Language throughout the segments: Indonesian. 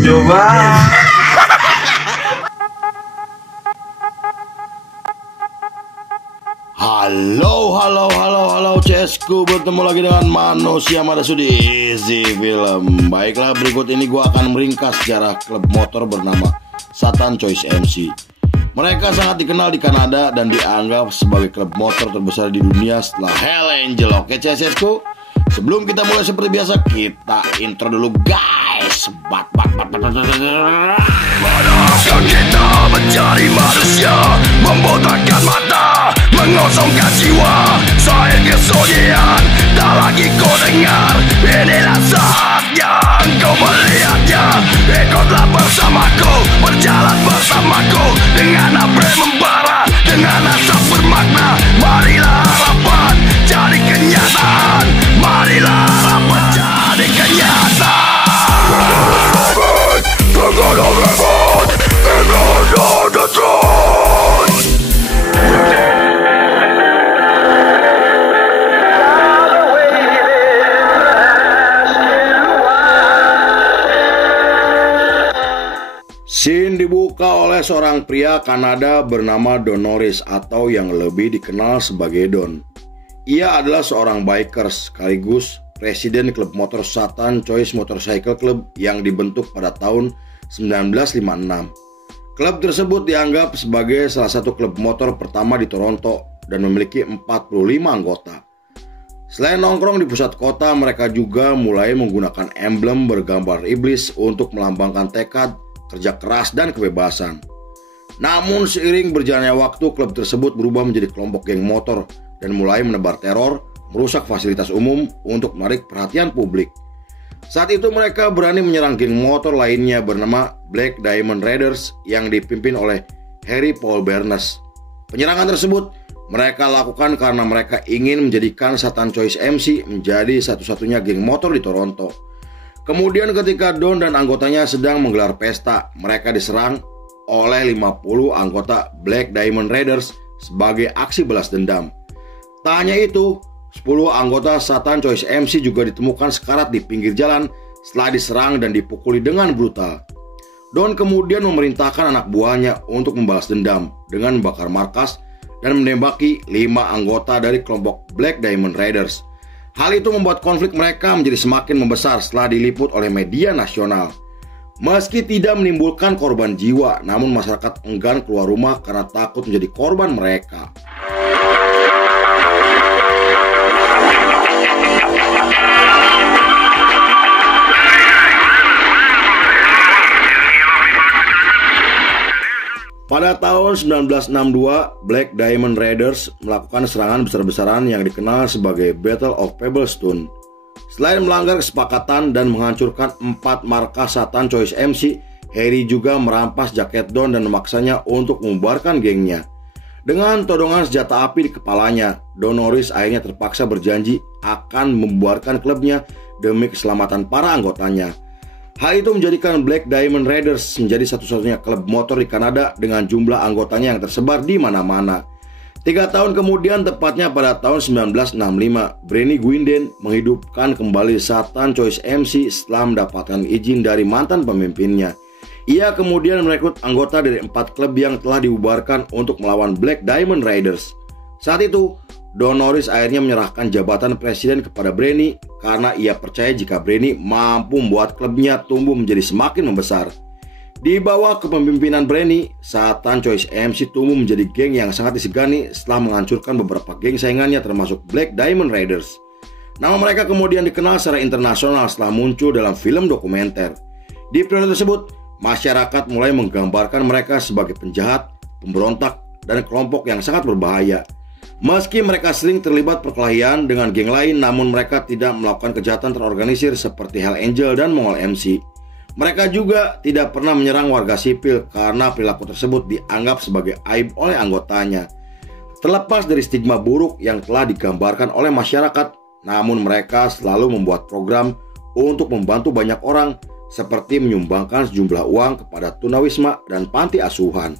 Coba. Halo CSku, bertemu lagi dengan manusia Madasudi Easy Film. Baiklah, berikut ini gua akan meringkas sejarah klub motor bernama Satan Choice MC. Mereka sangat dikenal di Kanada dan dianggap sebagai klub motor terbesar di dunia setelah Hell Angel. Oke CSku, sebelum kita mulai seperti biasa, kita intro dulu guys. Manakah kita mencari manusia, membotakkan mata, mengosongkan jiwa. Saya kesunyian, tak lagi kau dengar. Inilah saatnya kau melihatnya. Ikutlah bersamaku, berjalan bersamaku, dengan apa membara, dengan asap bermakna. Marilah harapan jadi kenyataan. Marilah harapan jadi kenyataan. Scene dibuka oleh seorang pria Kanada bernama Don Norris atau yang lebih dikenal sebagai Don. Ia adalah seorang biker sekaligus presiden klub motor Satan Choice Motorcycle Club yang dibentuk pada tahun 1956. Klub tersebut dianggap sebagai salah satu klub motor pertama di Toronto dan memiliki 45 anggota. Selain nongkrong di pusat kota, mereka juga mulai menggunakan emblem bergambar iblis untuk melambangkan tekad, kerja keras, dan kebebasan. Namun seiring berjalannya waktu, klub tersebut berubah menjadi kelompok geng motor dan mulai menebar teror, merusak fasilitas umum untuk menarik perhatian publik. Saat itu mereka berani menyerang geng motor lainnya bernama Black Diamond Raiders yang dipimpin oleh Harry Paul Barnes. Penyerangan tersebut mereka lakukan karena mereka ingin menjadikan Satan Choice MC menjadi satu-satunya geng motor di Toronto. Kemudian ketika Don dan anggotanya sedang menggelar pesta, mereka diserang oleh 50 anggota Black Diamond Raiders sebagai aksi balas dendam. Tak hanya itu, 10 anggota Satan Choice MC juga ditemukan sekarat di pinggir jalan setelah diserang dan dipukuli dengan brutal. Don kemudian memerintahkan anak buahnya untuk membalas dendam dengan membakar markas dan menembaki 5 anggota dari kelompok Black Diamond Raiders. Hal itu membuat konflik mereka menjadi semakin membesar setelah diliput oleh media nasional. Meski tidak menimbulkan korban jiwa, namun masyarakat enggan keluar rumah karena takut menjadi korban mereka. Pada tahun 1962, Black Diamond Raiders melakukan serangan besar-besaran yang dikenal sebagai Battle of Pebblestone. Selain melanggar kesepakatan dan menghancurkan 4 markas Satan Choice MC, Harry juga merampas jaket Don dan memaksanya untuk membubarkan gengnya. Dengan todongan senjata api di kepalanya, Don Norris akhirnya terpaksa berjanji akan membubarkan klubnya demi keselamatan para anggotanya. Hal itu menjadikan Black Diamond Raiders menjadi satu-satunya klub motor di Kanada dengan jumlah anggotanya yang tersebar di mana-mana. 3 tahun kemudian, tepatnya pada tahun 1965, Brenny Guinden menghidupkan kembali Satan Choice MC setelah mendapatkan izin dari mantan pemimpinnya. Ia kemudian merekrut anggota dari 4 klub yang telah dibubarkan untuk melawan Black Diamond Raiders. Saat itu, Don Norris akhirnya menyerahkan jabatan presiden kepada Brenny karena ia percaya jika Brenny mampu membuat klubnya tumbuh menjadi semakin membesar. Di bawah kepemimpinan Brenny, Satan Choice MC tumbuh menjadi geng yang sangat disegani setelah menghancurkan beberapa geng saingannya termasuk Black Diamond Raiders. Nama mereka kemudian dikenal secara internasional setelah muncul dalam film dokumenter. Di periode tersebut, masyarakat mulai menggambarkan mereka sebagai penjahat, pemberontak, dan kelompok yang sangat berbahaya. Meski mereka sering terlibat perkelahian dengan geng lain, namun mereka tidak melakukan kejahatan terorganisir seperti Hell Angel dan Mongol MC. Mereka juga tidak pernah menyerang warga sipil karena perilaku tersebut dianggap sebagai aib oleh anggotanya. Terlepas dari stigma buruk yang telah digambarkan oleh masyarakat, namun mereka selalu membuat program untuk membantu banyak orang seperti menyumbangkan sejumlah uang kepada tunawisma dan panti asuhan.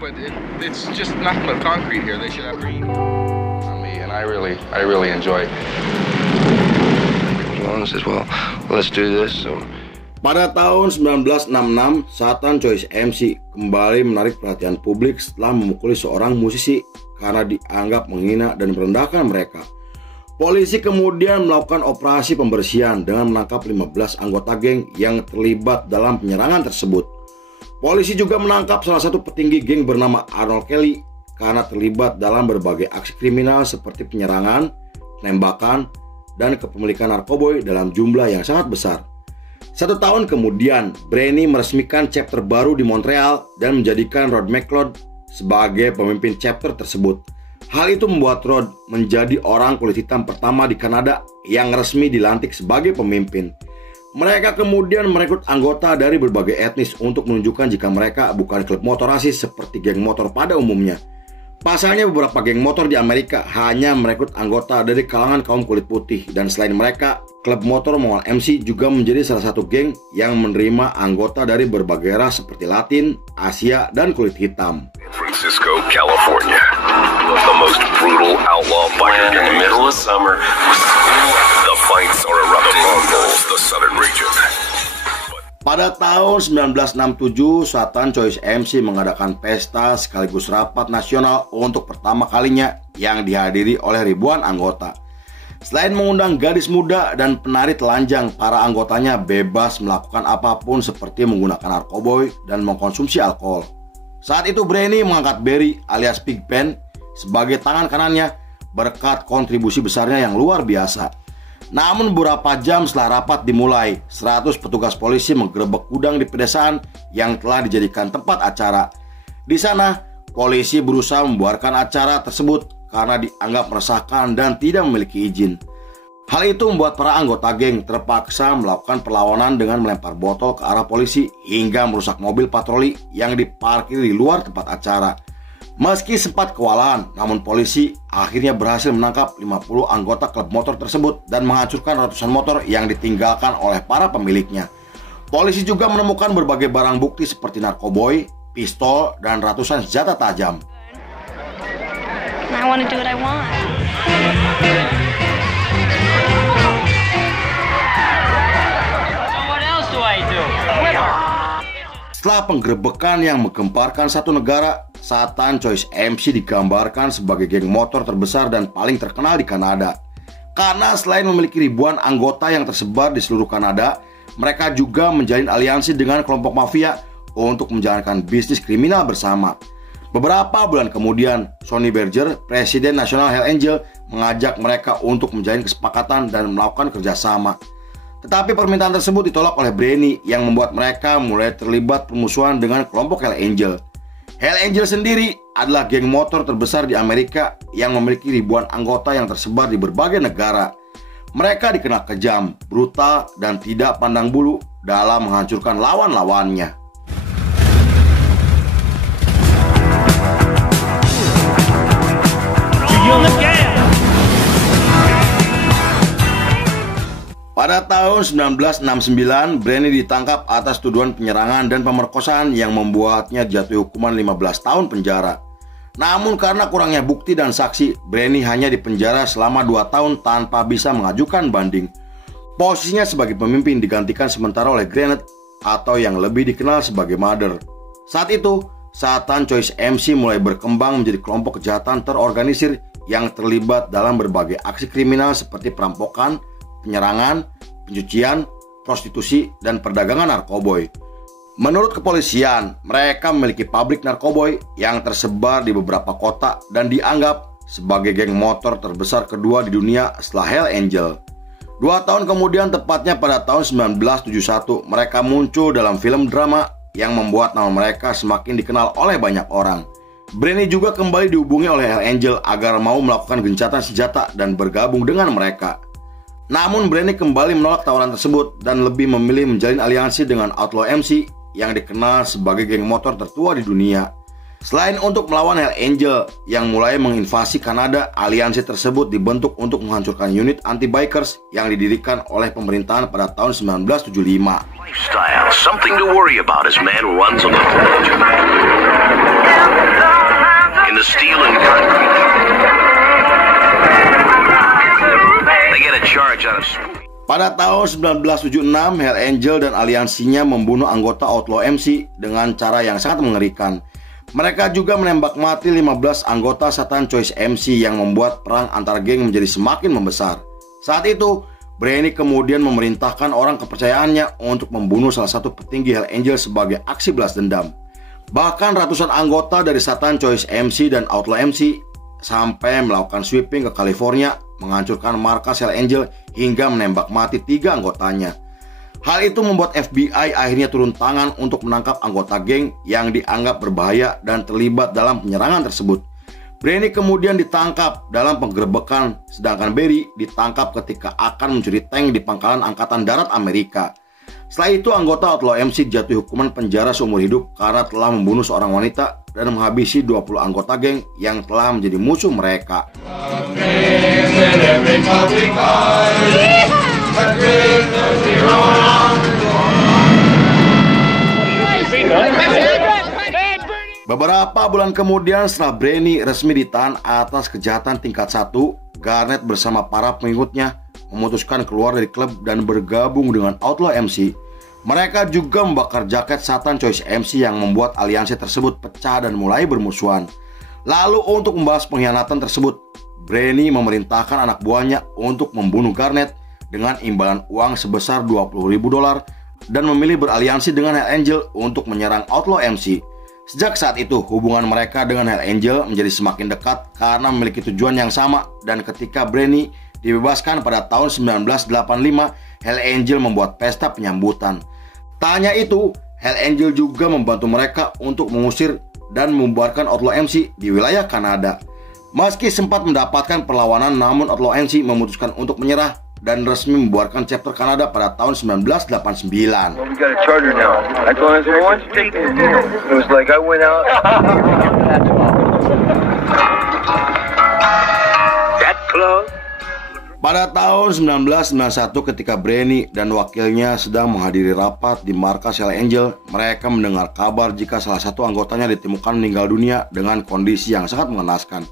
But it's just nothing but concrete here. They should have green on me, and I really enjoy along and says, well, let's do this. So pada tahun 1966, Satan Choice MC kembali menarik perhatian publik setelah memukuli seorang musisi karena dianggap menghina dan merendahkan mereka. Polisi kemudian melakukan operasi pembersihan dengan menangkap 15 anggota geng yang terlibat dalam penyerangan tersebut. Polisi juga menangkap salah satu petinggi geng bernama Arnold Kelly karena terlibat dalam berbagai aksi kriminal seperti penyerangan, penembakan, dan kepemilikan narkoboy dalam jumlah yang sangat besar. 1 tahun kemudian, Branny meresmikan chapter baru di Montreal dan menjadikan Rod McLeod sebagai pemimpin chapter tersebut. Hal itu membuat Rod menjadi orang kulit hitam pertama di Kanada yang resmi dilantik sebagai pemimpin. Mereka kemudian merekrut anggota dari berbagai etnis untuk menunjukkan jika mereka bukan klub motor rasis seperti geng motor pada umumnya. Pasalnya beberapa geng motor di Amerika hanya merekrut anggota dari kalangan kaum kulit putih, dan selain mereka, klub motor Mongol MC juga menjadi salah satu geng yang menerima anggota dari berbagai ras seperti Latin, Asia, dan kulit hitam. Francisco, California, the most brutal outlaw biker gang in the middle of summer. The fights are erupting on the southern region. Pada tahun 1967, Satan Choice MC mengadakan pesta sekaligus rapat nasional untuk pertama kalinya yang dihadiri oleh ribuan anggota. Selain mengundang gadis muda dan penari telanjang, para anggotanya bebas melakukan apapun seperti menggunakan narkoboy dan mengkonsumsi alkohol. Saat itu Branny mengangkat Barry alias Big Ben sebagai tangan kanannya berkat kontribusi besarnya yang luar biasa. Namun beberapa jam setelah rapat dimulai, 100 petugas polisi menggerebek gudang di pedesaan yang telah dijadikan tempat acara. Di sana, polisi berusaha membuarkan acara tersebut karena dianggap meresahkan dan tidak memiliki izin. Hal itu membuat para anggota geng terpaksa melakukan perlawanan dengan melempar botol ke arah polisi hingga merusak mobil patroli yang diparkir di luar tempat acara. Meski sempat kewalahan, namun polisi akhirnya berhasil menangkap 50 anggota klub motor tersebut dan menghancurkan ratusan motor yang ditinggalkan oleh para pemiliknya. Polisi juga menemukan berbagai barang bukti seperti narkoboy, pistol, dan ratusan senjata tajam. I want to do what I want. So what else do I do? Setelah penggerebekan yang menggemparkan satu negara, Satan Choice MC digambarkan sebagai geng motor terbesar dan paling terkenal di Kanada. Karena selain memiliki ribuan anggota yang tersebar di seluruh Kanada, mereka juga menjalin aliansi dengan kelompok mafia untuk menjalankan bisnis kriminal bersama. Beberapa bulan kemudian, Sonny Berger, presiden nasional Hell Angel, mengajak mereka untuk menjalin kesepakatan dan melakukan kerjasama. Tetapi permintaan tersebut ditolak oleh Branny yang membuat mereka mulai terlibat permusuhan dengan kelompok Hell Angel. Hell Angel sendiri adalah geng motor terbesar di Amerika yang memiliki ribuan anggota yang tersebar di berbagai negara. Mereka dikenal kejam, brutal, dan tidak pandang bulu dalam menghancurkan lawan-lawannya. Pada tahun 1969, Branny ditangkap atas tuduhan penyerangan dan pemerkosaan yang membuatnya jatuhi hukuman 15 tahun penjara. Namun karena kurangnya bukti dan saksi, Branny hanya dipenjara selama 2 tahun tanpa bisa mengajukan banding. Posisinya sebagai pemimpin digantikan sementara oleh Granite atau yang lebih dikenal sebagai Mother. Saat itu, Satan Choice MC mulai berkembang menjadi kelompok kejahatan terorganisir yang terlibat dalam berbagai aksi kriminal seperti perampokan, penyerangan, pencucian, prostitusi, dan perdagangan narkoboy. Menurut kepolisian, mereka memiliki pabrik narkoboy yang tersebar di beberapa kota dan dianggap sebagai geng motor terbesar kedua di dunia setelah Hell Angel. 2 tahun kemudian, tepatnya pada tahun 1971, mereka muncul dalam film drama yang membuat nama mereka semakin dikenal oleh banyak orang. Branny juga kembali dihubungi oleh Hell Angel agar mau melakukan gencatan senjata dan bergabung dengan mereka. Namun Branny kembali menolak tawaran tersebut dan lebih memilih menjalin aliansi dengan Outlaw MC yang dikenal sebagai geng motor tertua di dunia. Selain untuk melawan Hell Angel yang mulai menginvasi Kanada, aliansi tersebut dibentuk untuk menghancurkan unit anti-bikers yang didirikan oleh pemerintahan pada tahun 1975. Lifestyle, something to worry about as man runs on the road. In the steel and concrete, they get a charge out of school. Pada tahun 1976, Hell Angel dan aliansinya membunuh anggota Outlaw MC dengan cara yang sangat mengerikan. Mereka juga menembak mati 15 anggota Satan Choice MC yang membuat perang antar geng menjadi semakin membesar. Saat itu, Branny kemudian memerintahkan orang kepercayaannya untuk membunuh salah satu petinggi Hell Angel sebagai aksi balas dendam. Bahkan ratusan anggota dari Satan Choice MC dan Outlaw MC sampai melakukan sweeping ke California, menghancurkan markas Hell Angel hingga menembak mati 3 anggotanya. Hal itu membuat FBI akhirnya turun tangan untuk menangkap anggota geng yang dianggap berbahaya dan terlibat dalam penyerangan tersebut. Branny kemudian ditangkap dalam penggerebekan, sedangkan Barry ditangkap ketika akan mencuri tank di pangkalan Angkatan Darat Amerika. Setelah itu, anggota Outlaw MC dijatuhi hukuman penjara seumur hidup karena telah membunuh seorang wanita dan menghabisi 20 anggota geng yang telah menjadi musuh mereka. Beberapa bulan kemudian, setelah Branny resmi ditahan atas kejahatan tingkat 1, Garnett bersama para pengikutnya memutuskan keluar dari klub dan bergabung dengan Outlaw MC. Mereka juga membakar jaket Satan Choice MC yang membuat aliansi tersebut pecah dan mulai bermusuhan. Lalu untuk membahas pengkhianatan tersebut, Branny memerintahkan anak buahnya untuk membunuh Garnett dengan imbalan uang sebesar $20.000 dan memilih beraliansi dengan Hell Angel untuk menyerang Outlaw MC. Sejak saat itu, hubungan mereka dengan Hell Angel menjadi semakin dekat karena memiliki tujuan yang sama, dan ketika Branny dibebaskan pada tahun 1985, Hell Angel membuat pesta penyambutan. Tak hanya itu, Hell Angel juga membantu mereka untuk mengusir dan membubarkan Outlaw MC di wilayah Kanada. Meski sempat mendapatkan perlawanan, namun Outlaw MC memutuskan untuk menyerah dan resmi membubarkan chapter Kanada pada tahun 1989. Pada tahun 1991, ketika Branny dan wakilnya sedang menghadiri rapat di markas Hell Angel, mereka mendengar kabar jika salah satu anggotanya ditemukan meninggal dunia dengan kondisi yang sangat mengenaskan.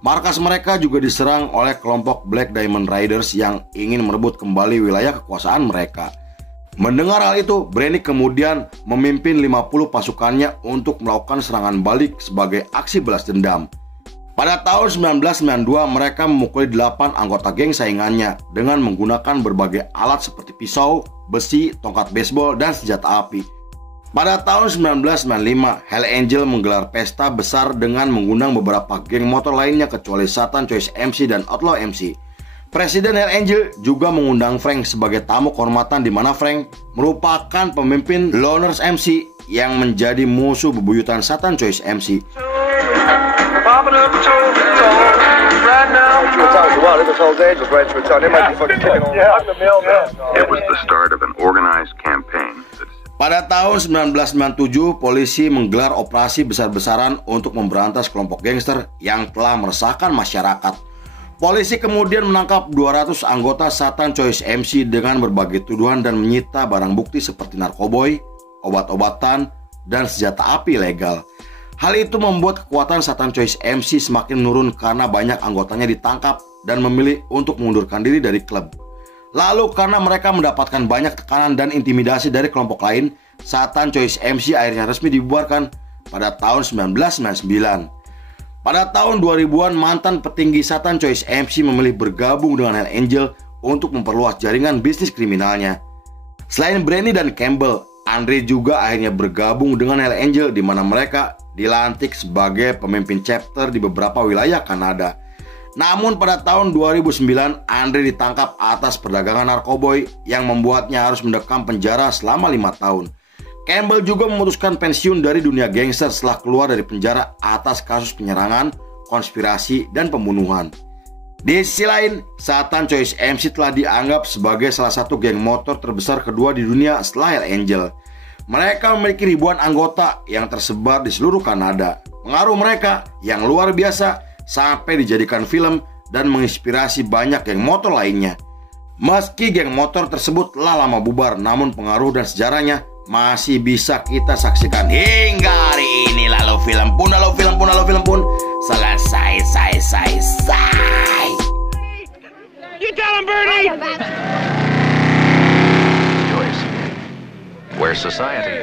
Markas mereka juga diserang oleh kelompok Black Diamond Raiders yang ingin merebut kembali wilayah kekuasaan mereka. Mendengar hal itu, Branny kemudian memimpin 50 pasukannya untuk melakukan serangan balik sebagai aksi balas dendam. Pada tahun 1992, mereka memukuli 8 anggota geng saingannya dengan menggunakan berbagai alat seperti pisau, besi, tongkat baseball, dan senjata api. Pada tahun 1995, Hell Angel menggelar pesta besar dengan mengundang beberapa geng motor lainnya kecuali Satan Choice MC dan Outlaw MC. Presiden Hell Angel juga mengundang Frank sebagai tamu kehormatan, di mana Frank merupakan pemimpin Loners MC yang menjadi musuh bebuyutan Satan Choice MC. It was the start of an organized campaign. Pada tahun 1997, polisi menggelar operasi besar-besaran untuk memberantas kelompok gangster yang telah meresahkan masyarakat. Polisi kemudian menangkap 200 anggota Satan Choice MC dengan berbagai tuduhan dan menyita barang bukti seperti narkoboy, obat-obatan, dan senjata api ilegal. Hal itu membuat kekuatan Satan Choice MC semakin menurun karena banyak anggotanya ditangkap dan memilih untuk mengundurkan diri dari klub. Lalu karena mereka mendapatkan banyak tekanan dan intimidasi dari kelompok lain, Satan Choice MC akhirnya resmi dibubarkan pada tahun 1999. Pada tahun 2000-an, mantan petinggi Satan Choice MC memilih bergabung dengan Hell Angel untuk memperluas jaringan bisnis kriminalnya. Selain Branny dan Campbell, Andre juga akhirnya bergabung dengan Hell Angel, di mana mereka dilantik sebagai pemimpin chapter di beberapa wilayah Kanada. Namun pada tahun 2009, Andre ditangkap atas perdagangan narkoboy yang membuatnya harus mendekam penjara selama 5 tahun. Campbell juga memutuskan pensiun dari dunia gangster setelah keluar dari penjara atas kasus penyerangan, konspirasi, dan pembunuhan. Di sisi lain, Satan Choice MC telah dianggap sebagai salah satu geng motor terbesar kedua di dunia setelah Hell Angel. Mereka memiliki ribuan anggota yang tersebar di seluruh Kanada. Pengaruh mereka yang luar biasa sampai dijadikan film dan menginspirasi banyak geng motor lainnya. Meski geng motor tersebut telah lama bubar, namun pengaruh dan sejarahnya masih bisa kita saksikan hingga hari ini. Lalu film pun selesai. You tell him, Bernie! welfare society.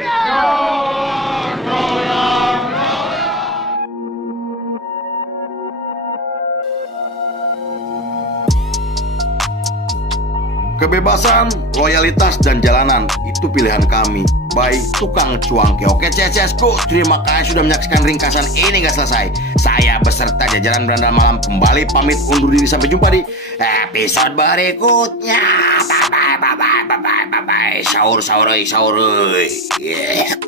Kebebasan, loyalitas, dan jalanan itu pilihan kami. Baik tukang cuangke. Oke CSSku, terima kasih sudah menyaksikan ringkasan ini gak selesai. Saya beserta jajaran Beranda Malam kembali pamit undur diri. Sampai jumpa di episode berikutnya. Bye bye. Sahur. Yeah.